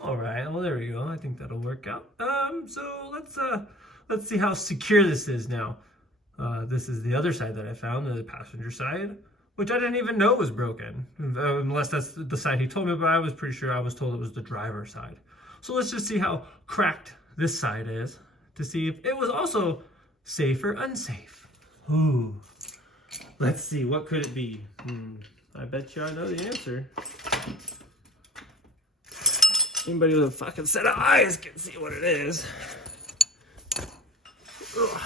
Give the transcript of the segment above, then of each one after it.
All right, well there we go. I think that'll work out. So let's see how secure this is now. This is the other side that I found, the passenger side, which I didn't even know was broken, unless that's the side he told me, but I was pretty sure I was told it was the driver's side. So let's just see how cracked this side is to see if it was also safe or unsafe. Ooh, let's see, what could it be? I bet you I know the answer. Anybody with a fucking set of eyes can see what it is. Ugh.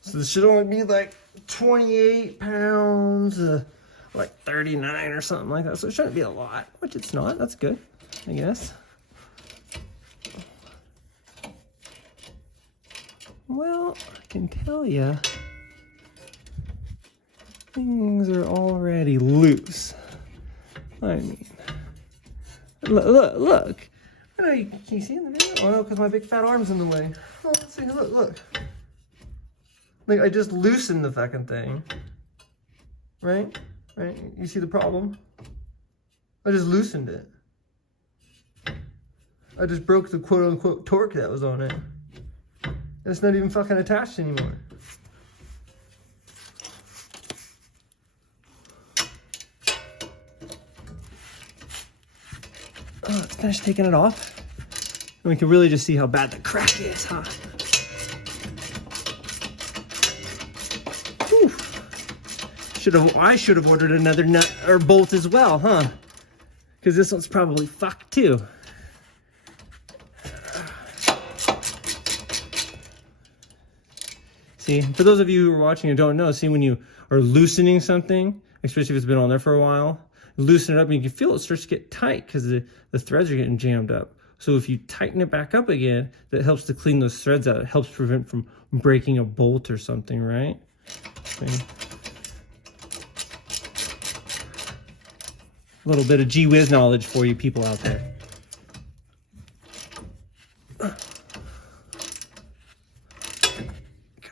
So this should only be like 28 pounds, like 39 or something like that. So it shouldn't be a lot, which it's not. That's good, I guess. Well, I can tell you, things are already loose. I mean, look. I know can you see in the video? Oh no, because my big fat arm's in the way. Oh, let's see, look. Like, I just loosened the fucking thing. Right? Right? You see the problem? I just loosened it. I just broke the quote-unquote torque that was on it. It's not even fucking attached anymore. Oh, let's finish taking it off. And we can really just see how bad the crack is, huh? I should have ordered another nut or bolt as well, huh? Because this one's probably fucked too. See, for those of you who are watching and don't know, see when you are loosening something, especially if it's been on there for a while, loosen it up and you can feel it starts to get tight because the threads are getting jammed up. So if you tighten it back up again, that helps to clean those threads out. It helps prevent from breaking a bolt or something, right? Okay. A little bit of gee whiz knowledge for you people out there.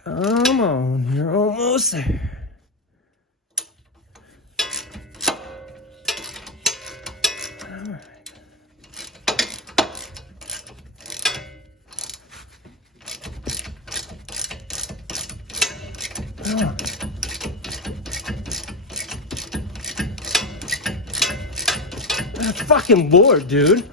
Come on, you're almost there. All right. Oh. Fucking Lord, dude.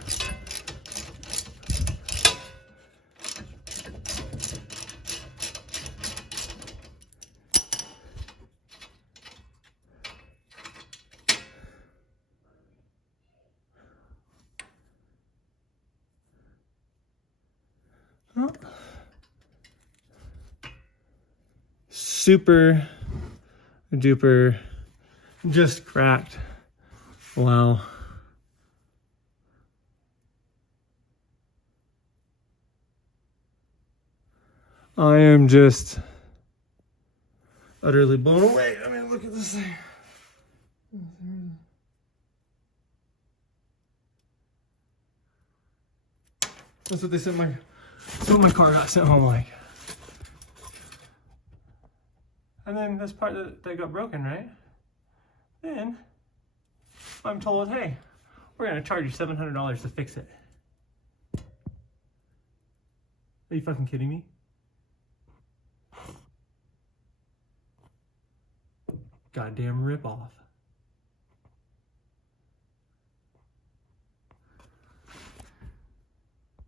Oh. Super duper just cracked. Wow. I am just utterly blown away. I mean, look at this thing. That's what they sent that's what my car got sent home like. And then this part that got broken, right? Then I'm told, hey, we're gonna charge you $700 to fix it. Are you fucking kidding me? Goddamn ripoff.